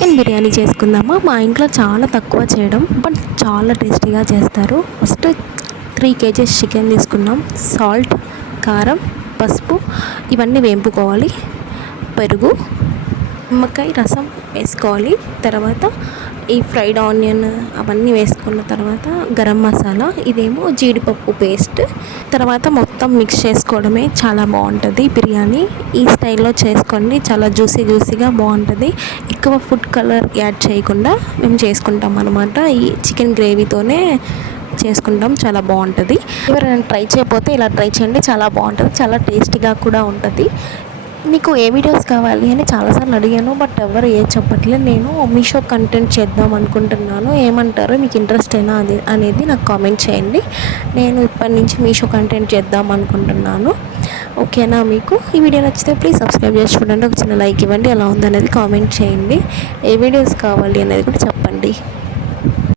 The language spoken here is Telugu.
చికెన్ బిర్యానీ చేసుకుందామా. మా ఇంట్లో చాలా తక్కువ చేయడం, బట్ చాలా టేస్టీగా చేస్తారు. ఫస్ట్ 3 kgs చికెన్ తీసుకున్నాం. సాల్ట్, కారం, పసుపు ఇవన్నీ వేపుకోవాలి. పెరుగు, నిమ్మకాయ రసం వేసుకోవాలి. తర్వాత ఈ ఫ్రైడ్ ఆనియన్ అవన్నీ వేసుకున్న తర్వాత గరం మసాలా, ఇదేమో జీడిపప్పు పేస్ట్. తర్వాత మొత్తం మిక్స్ చేసుకోవడమే. చాలా బాగుంటుంది బిర్యానీ. ఈ స్టైల్లో చేసుకోండి, చాలా జ్యూసీగా బాగుంటుంది. ఎక్కువ ఫుడ్ కలర్ యాడ్ చేయకుండా మేము చేసుకుంటాం అన్నమాట. ఈ చికెన్ గ్రేవీతోనే చేసుకుంటాం, చాలా బాగుంటుంది. ఎవరైనా ట్రై చేయకపోతే ఇలా ట్రై చేయండి, చాలా బాగుంటుంది, చాలా టేస్టీగా కూడా ఉంటుంది. మీకు ఏ వీడియోస్ కావాలి అని చాలాసార్లు అడిగాను, బట్ ఎవరు ఏ చెప్పట్లేదు. నేను మీషో కంటెంట్ చేద్దాం అనుకుంటున్నాను. ఏమంటారు, మీకు ఇంట్రెస్ట్ అయినా అది అనేది నాకు కామెంట్ చేయండి. నేను ఇప్పటి నుంచి మీషో కంటెంట్ చేద్దాం అనుకుంటున్నాను. ఓకేనా? మీకు ఈ వీడియో నచ్చితే ప్లీజ్ సబ్స్క్రైబ్ చేసి చూడండి, ఒక చిన్న లైక్ ఇవ్వండి. ఎలా ఉందనేది కామెంట్ చేయండి. ఏ వీడియోస్ కావాలి అనేది కూడా చెప్పండి.